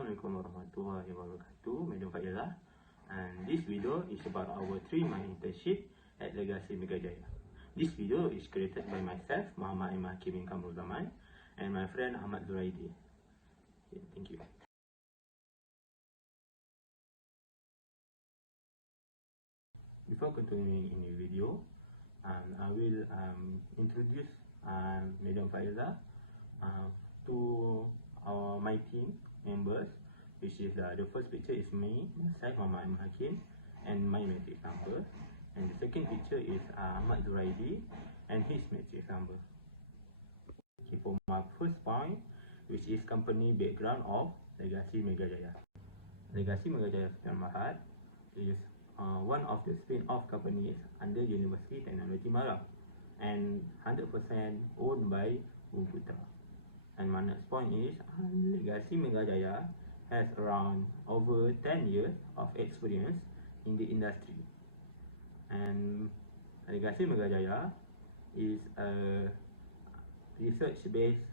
Assalamualaikum warahmatullahi wabarakatuh. Madam Faiza, and this video is about our 3-month internship at Legacy Megajaya. This video is created by myself, Muhammad HAKIM in KAMARUZAMAN, and my friend AHMAD ZURAIDI. Okay, thank you. Before continuing in the video, I will introduce Madam Faiza to my team members, which is the first picture is me, myself, Muhammad HAKIM, and my matrix number, and the second picture is Ahmad ZURAIDI and his matrix number. Okay, for my first point, which is company background of Legacy Megajaya. Legacy Megajaya Ahmad is one of the spin-off companies under University Technology Malang and 100% owned by Putra. And my next point is Legacy Megajaya has around over 10 years of experience in the industry. And Legacy Megajaya is a research-based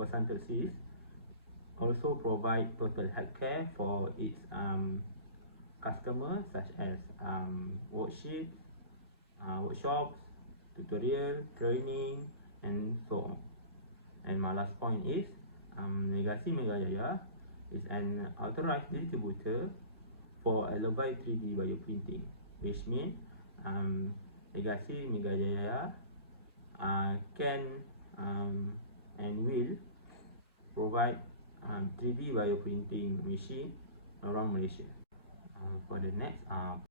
consultancy, also provide total healthcare for its customers such as workshops, tutorial, training, and so on. And my last point is Legacy Megajaya is an authorized distributor for Alloy 3D bioprinting, which means Legacy Megajaya can and will provide 3D bioprinting machine around Malaysia. For the next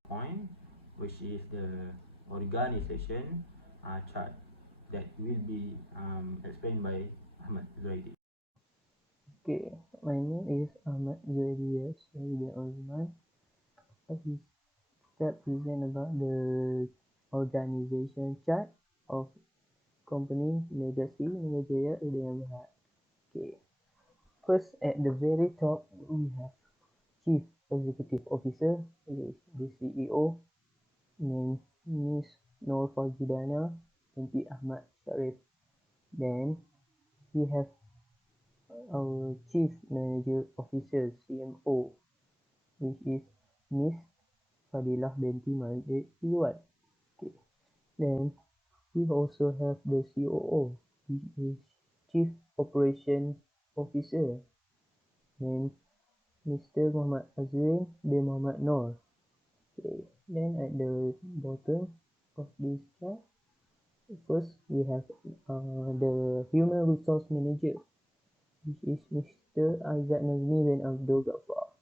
point, which is the organization chart that will be explained by Ahmad ZURAIDI. Okay, my name is Ahmad ZURAIDI bin OZMAN. I will start present about the organization chart of company Legacy Megajaya Udayana. Okay, first at the very top we have Chief Executive Officer, which is the CEO, named Ms. Nur Fazidana binti Ahmad Sharif. Then we have our Chief Manager Officer, CMO, which is Ms. Fadilah binti Malik Iwan. Okay. Then we also have the COO, which is Chief Operations Officer, named Mr. Muhammad Azrin bin Muhammad Noor. Okay. Then at the bottom of this chart, first we have the Human Resource Manager, which is Mr. Aizat Nazmi bin Abdul Ghaffar.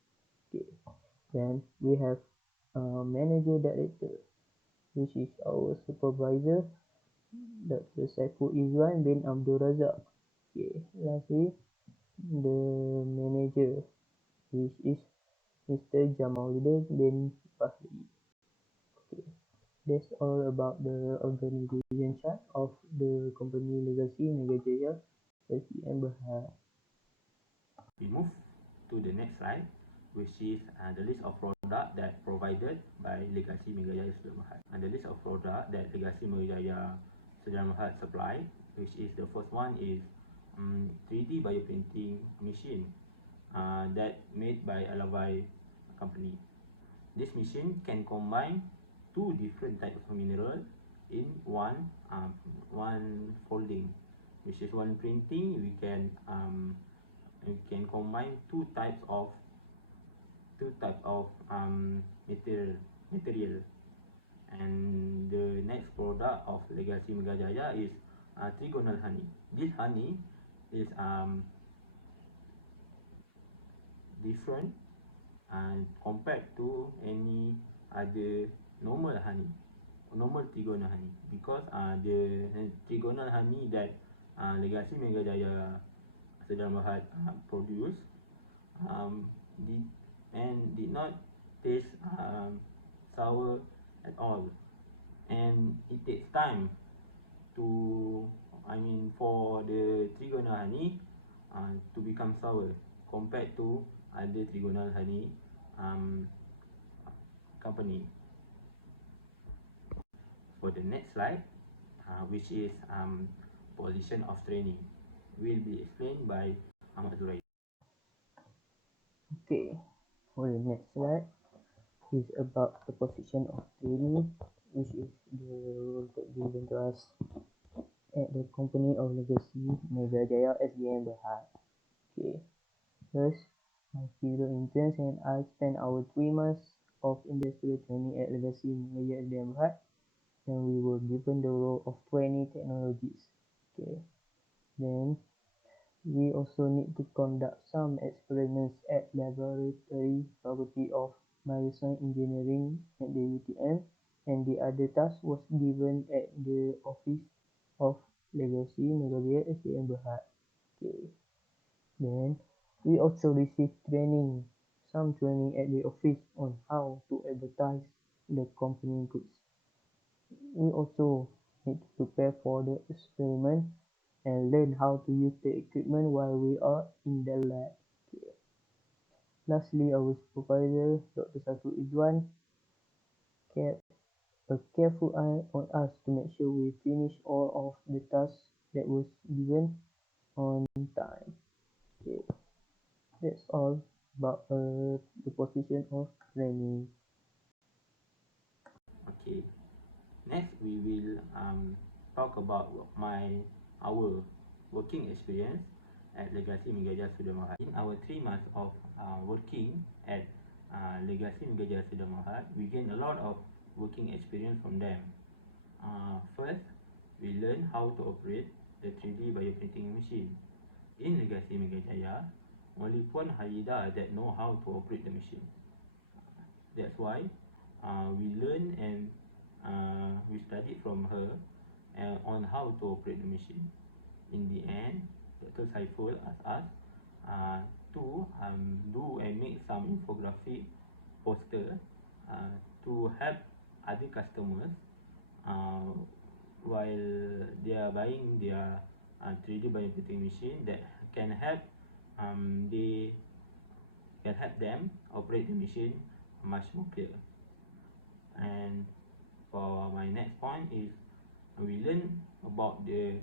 Okay. Then we have Manager Director, which is our supervisor, Dr. Saiful Izwan bin Abdul Razak. Okay. Lastly, the manager, which is Mr. Jamaluddin bin Fahri. Okay. That's all about the organization chart of the company Legacy Megajaya SDM Berhad. We move to the next slide, which is the list of products that provided by Legacy Megajaya Berhad. And the list of products that Legacy Megajaya Berhad supply, which is the first one is 3D bioprinting machine that made by Alloy company. This machine can combine two different types of mineral in one folding, which is one printing. We can combine two types of material. And the next product of Legacy Megajaya is trigonal honey. This honey is different compared to any other normal trigonal honey, because the trigonal honey that Legacy Megajaya Berhad produce did not taste sour at all, and it takes time for the trigonal honey to become sour compared to other trigonal honey company. For the next slide, which is position of training, will be explained by Ahmad ZURAIDI. Okay, for the next slide is about the position of training, which is the role that given to us at the company of legacy Megajaya SDM Berhad. Okay, first, my fellow interns and I spent our 3 months of industrial training at legacy Megajaya SDM Berhad, and we were given the role of trainee technologies. Okay, then we also need to conduct some experiments at laboratory faculty of maritime engineering at the UTM, and the other task was given at the office of legacy Megajaya SDM Berhad. Okay. Then we also received some training at the office on how to advertise the company goods. We also need to prepare for the experiment and learn how to use the equipment while we are in the lab. Okay. Lastly, our supervisor, Dr. Saiful Izwan, kept a careful eye on us to make sure we finish all of the tasks that was given on time. Okay. That's all about the position of training. Okay. Next, we will talk about our working experience at Legacy Megajaya Sudirman. In our 3 months of working at Legacy Megajaya Sudirman, we gained a lot of working experience from them. First, we learned how to operate the 3D bioprinting machine. In Legacy Megajaya, only Puan Haida that know how to operate the machine. That's why we learn and we studied from her on how to operate the machine. In the end, Dr. Saiful asked us to do and make some infographic poster to help other customers uh, while they are buying their 3D bioprinting machine that can help they can help them operate the machine much more clear. And for my next point is we learn about the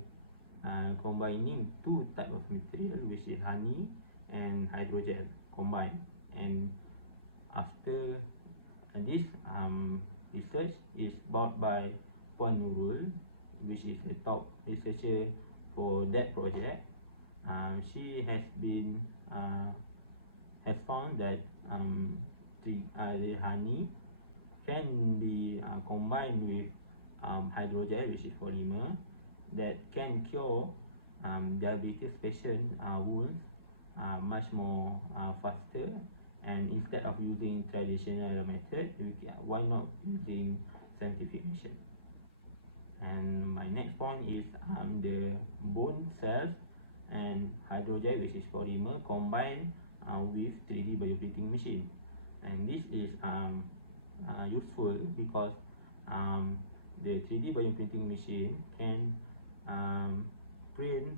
combining two type of material, which is honey and hydrogel combined. And after this research is brought by Puan Nurul, which is the top researcher for that project. She has found that the honey can be combined with hydrogel, which is polymer, that can cure diabetes patient wounds much more faster. And instead of using traditional method, why not using scientific method? And my next point is the bone cells and hydrogel, which is polymer, combined with 3D bioprinting machine. And this is useful because the 3D bioprinting machine can um, print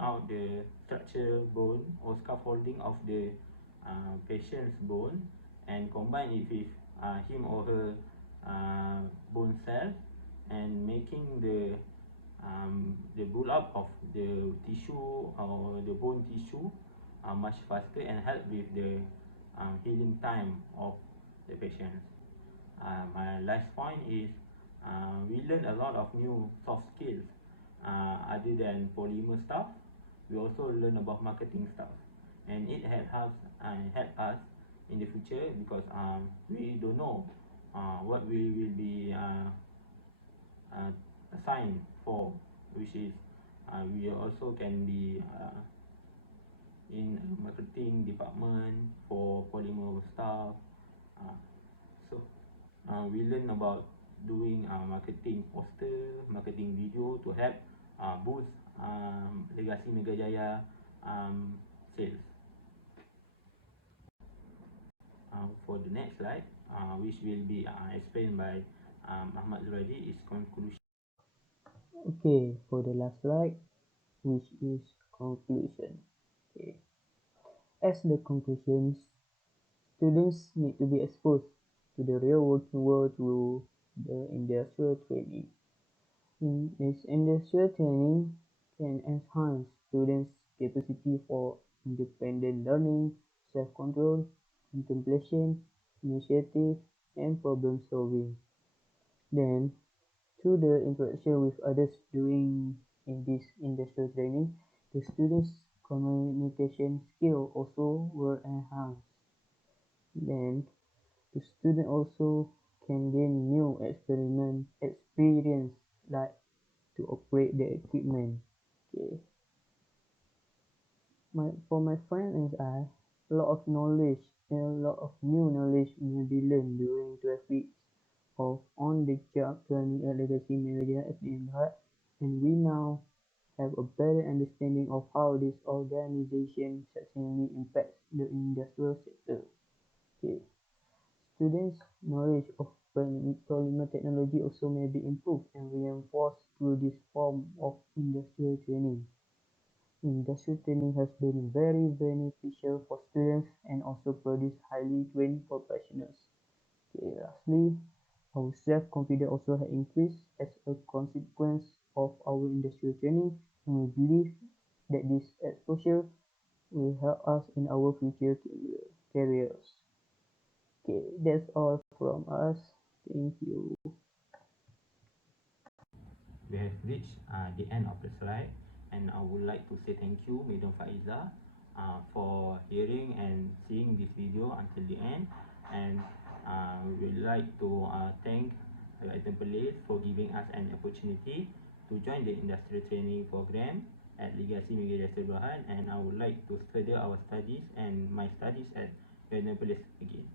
out the structure bone or scaffolding of the patient's bone and combine it with him or her bone cells, and making the build up of the tissue or the bone tissue much faster and help with the healing time of the patients. My last point is we learn a lot of new soft skills other than polymer stuff. We also learn about marketing stuff, and it help us in the future because we don't know what we will be assigned for, which is we also can be in a marketing department for polymer stuff. Uh, so we learn about doing marketing poster, marketing video to help boost Legacy Megajaya sales. For the next slide, which will be explained by Ahmad ZURAIDI, is conclusion. Okay, for the last slide, which is conclusion. Okay. As the conclusions, students need to be exposed to the real working world through the industrial training. In this industrial training can enhance students' capacity for independent learning, self-control, contemplation, initiative, and problem solving. Then, through the interaction with others during in this industrial training, the students' communication skill also were enhanced. Then, the student also can gain new experience like to operate the equipment. Okay. For my friend and I, a lot of knowledge and a lot of new knowledge will be learned during 12 weeks of on-the-job training at Legacy Media at the AHMAD, and we now have a better understanding of how this organization successfully impacts the industrial sector. Okay. Students' knowledge of polymer technology also may be improved and reinforced through this form of industrial training. Industrial training has been very beneficial for students and also produce highly trained professionals. Okay, lastly, our self-confidence also has increased as a consequence of our industrial training, and we believe that this exposure will help us in our future careers. Okay, that's all from us. Thank you. We have reached the end of the slide, and I would like to say thank you, Madam Faiza, for hearing and seeing this video until the end. And we would like to thank Item Police for giving us an opportunity to join the industrial training program at Legacy Media Berhad, and I would like to further our studies and my studies at Item Police again.